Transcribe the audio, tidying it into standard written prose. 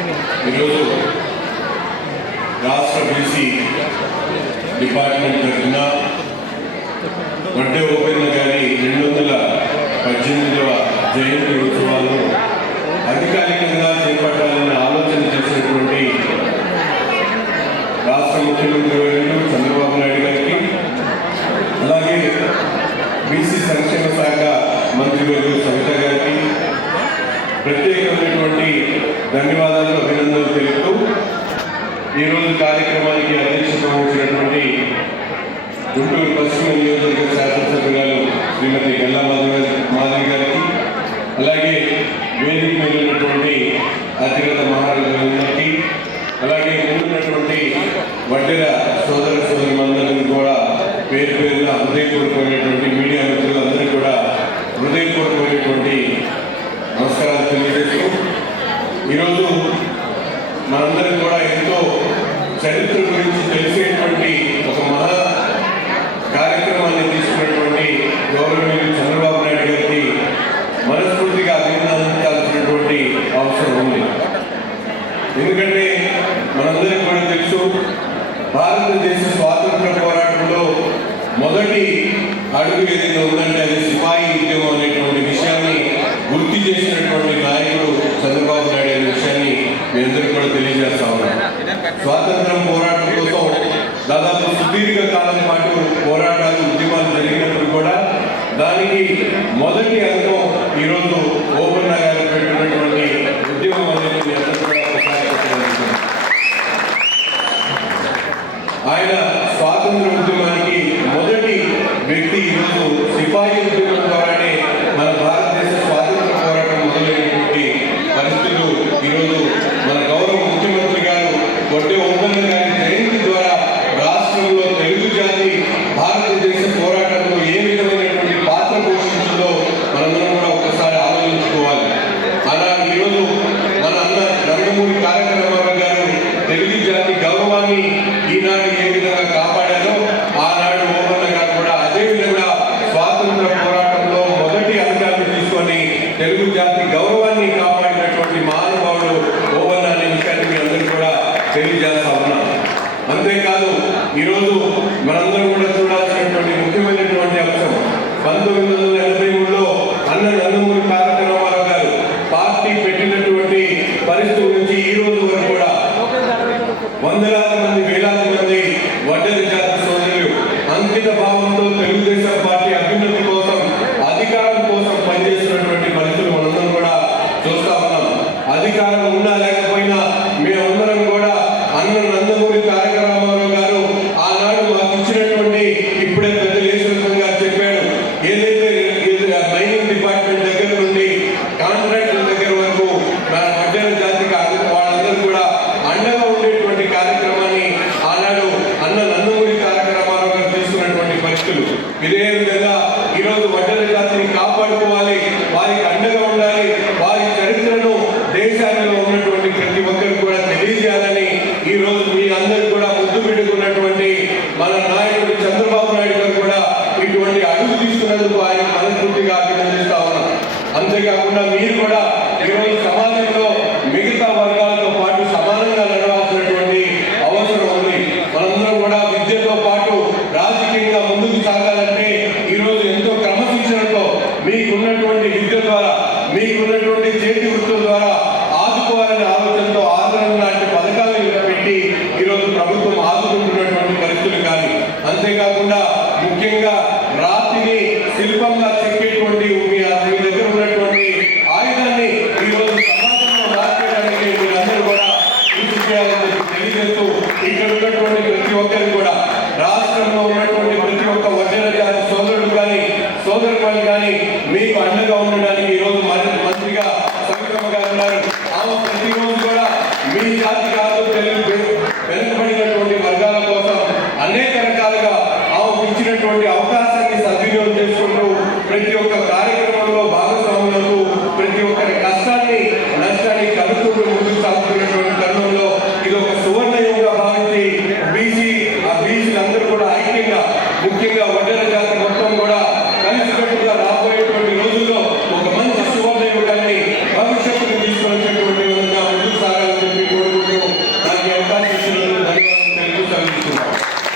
ఈరోజు రాష్ట్ర BC department తరఫున వడ్డే ఓపెన్న గారి 218వ జయంతి ఉత్సవాలను అధికారికంగా చేపట్టాలని ఆలోచన చేసినటువంటి రాష్ట్ర ముఖ్యమంత్రి వర్యులు చంద్రబాబు నాయుడు గారికి, అలాగే బీసీ సంక్షేమ శాఖ మంత్రివర్యులు సవిత గారికి ప్రత్యేకమైనటువంటి ధన్యవాదాలు, అభినందనలు తెలుపుతూ ఈరోజు కార్యక్రమానికి అధ్యక్షత వహించినటువంటి గుంటూరు పశ్చిమ నియోజకవర్గ శాసనసభ్యురాలు శ్రీమతి గల్లా మాధవి గారికి, అలాగే వేదిక మీద ఉన్నటువంటి అతిరథ మహారాజులందరికీ, అలాగే ముందున్నటువంటి వడ్డెర సోదర సోదరులందరికీ కూడా పేరు పేరున హృదయపూర్వకమైనటువంటి మీడియా మిత్రులందరికీ కూడా హృదయపూర్వకమైనటువంటి నమస్కారాలు తెలియజేస్తూ, ఈరోజు మనందరం కూడా ఎంతో చరిత్ర గురించి తెలిసేటువంటి ఒక మహా కార్యక్రమాన్ని తీసుకున్నటువంటి గౌరవనీయులు చంద్రబాబు నాయుడు గారికి మనస్ఫూర్తిగా అభినందించాల్సినటువంటి అవసరం ఉంది. ఎందుకంటే మనందరికీ కూడా తెలుసు, భారతదేశ స్వాతంత్ర పోరాటంలో మొదటి అడుగు ఏదైనా ఉందంటే అది సిపాయి ఉద్యమం అనేటువంటి విషయాన్ని గుర్తు చేసినటువంటి నాయకుడు చంద్రబాబు నాయుడు అనే విషయాన్ని మీ అందరికీ కూడా తెలియజేస్తా ఉన్నాం. స్వాతంత్రం పోరాటం కోసం దాదాపు సుదీర్ఘ కాలం పాటు పోరాటాలు ఉద్యమాలు జరిగినప్పుడు కూడా దానికి మొదటి అంగం ఈరోజు ఓపెన్న గారు పెట్టినటువంటి ఉద్యమం అనేది మీ అందరూ కూడా ఆయన స్వాతంత్ర ఉద్యమానికి మొదటి వ్యక్తి. ఈరోజు సిపాయి ఉద్యమం ద్వారానే మన భారతదేశ స్వాతంత్ర పోరాటం మొదలైనటువంటి పరిస్థితులు ఈరోజు మన గౌరవ ముఖ్యమంత్రి గారు వడ్డే ఓపెన్న గారి జయంతి ద్వారా రాష్ట్రంలో తెలుగు జాతి భారతదేశ పోరాటంలో ఏ విధమైనటువంటి పాత్ర పోషించిందో మనందరం కూడా ఒక్కసారి ఆలోచించుకోవాలి. అలా ఈరోజు మన అన్న నందమూరి తారక రామారావు గారు తెలుగు జాతి గౌరవాన్ని ఈనాడు ఏ విధంగా కాపాడారో ఆనాడు ఓపెన్న గారు కూడా అదే విధంగా స్వాతంత్ర పోరాటంలో మొదటి అధికారాన్ని తీసుకొని తెలుగు జాతి గౌరవాన్ని కాపాడినటువంటి మహానుభావుడు ఓపెన్న అనే విషయాన్ని మీ అందరూ కూడా తెలియజేస్తా ఉన్నాం. అంతేకాదు ఈరోజు మనందరూ కూడా చూడాల్సినటువంటి ముఖ్యమైనటువంటి అంశం 1983లో అన్న నందమూరి తారక రామారావు గారు పార్టీ పెట్టినటువంటి పరిస్థితి నుంచి ఈ రోజు వరకు కూడా వందలాది మంది వేలాది మంది వడ్డెర జాతి సోదరులు అంకిత భావంతో తెలుగుదేశం పార్టీ అభ్యున్నతి కోసం అధికారం కోసం పనిచేస్తున్నటువంటి పరిస్థితులు మనందరం కూడా చూస్తా ఉన్నాం. అధికారం ఉన్నా లేకపోయినా మేమందరం కూడా అన్న నందమూరి తారక రామారావు గారు ఆనాడు మాకు ఇచ్చినటువంటి, ఇప్పుడే పెద్ద ఈశ్వరరావు గారు చెప్పాడు, ఏదైతే మైనింగ్ డిపార్ట్మెంట్ దగ్గర నుండి కాంట్రాక్టుల దగ్గర వరకు మన వడ్డెర జాతికి వాళ్ళందరూ కూడా అండగా ఉండేటువంటి కార్యక్రమాన్ని ఆనాడు అన్న నందమూరి తారక రామారావు గారు తీసుకున్నటువంటి పరిస్థితులు. ఇదే విధంగా ఈరోజు వడ్డెర జాతిని కాపాడుకోవాలి, వారికి అండగా ఉండాలి, వారి చరిత్రను దేశాలలో ఉన్నటువంటి ప్రతి ఒక్కరు కూడా తెలియజేయాలని ఈ రోజు మీ అందరూ కూడా ముద్దు పెట్టుకున్నటువంటి మన నాయకుడు చంద్రబాబు నాయుడు గారు కూడా ఇటువంటి అడుగు తీసుకున్నందుకు ఆయన మనస్ఫూర్తిగా అభినందిస్తా ఉన్నాం. అంతేకాకుండా మీరు కూడా ఈరోజు సమాజంలో మిగతా వర్గాలతో పాటు సమానంగా నడవాల్సినటువంటి అవసరం ఉంది. మనందరం కూడా విద్యతో పాటు రాజకీయంగా ముందుకు సాగాలంటే ఈరోజు ఎంతో క్రమశిక్షణతో మీకున్నటువంటి విద్య ద్వారా, మీకున్నటువంటి చేతి వృత్తుల ద్వారా ఆదుకోవాలనే ఆలోచనతో ఆదరణ లాంటి పథకాలు పెట్టి ఈరోజు ప్రభుత్వం ఆదుకుంటున్నటువంటి పరిస్థితులు. కానీ అంతేకాకుండా ముఖ్యంగా రాతిని శిల్పంగా చెక్కేటువంటి మీ దగ్గర ఉన్నటువంటి ఆయుధాన్ని ఈరోజు సమాజంలో మార్చేయడానికి మీరందరూ కూడా కృషి చేయాలని తెలియజేస్తూ, ఇక్కడ ఉన్నటువంటి ప్రతి ఒక్కరు కూడా రాష్ట్రంలో ఉన్నటువంటి ప్రతి ఒక్క వడ్డెర జాతి సోదరుడు కానీ సోదరులు కానీ మీకు అండగా ఉండడానికి ఈరోజు మంత్రిగా సవితమ్మ గారు ఉన్నారు. ఆమె ప్రతిరోజు కూడా మీ జాతి కాదు వెనుకబడినటువంటి వర్గాల కోసం అనేక రకాలుగా ఆమె ఇచ్చినటువంటి అవకాశాన్ని సద్వినియోగం చేసుకుంటూ ప్రతి ఒక్క కార్యక్రమంలో భాగస్వాములకు ప్రతి ఒక్కరి కష్టాన్ని నష్టాన్ని కలుపుకుంటూ ముందుకు సాగుతున్నటువంటి తరుణంలో ఇది ఒక సువర్ణయుగంగా భావించి బీసీలందరూ కూడా ఐక్యంగా, ముఖ్యంగా వడ్డెర జాతి మొత్తం కూడా కలిసికట్టుగా రాబోయేటువంటి రోజుల్లో ఒక మంచి సువర్ణయుగాన్ని భవిష్యత్తుకు తీసుకొచ్చేటువంటి విధంగా ముందుకు సాగాలని ముగిస్తున్నాం.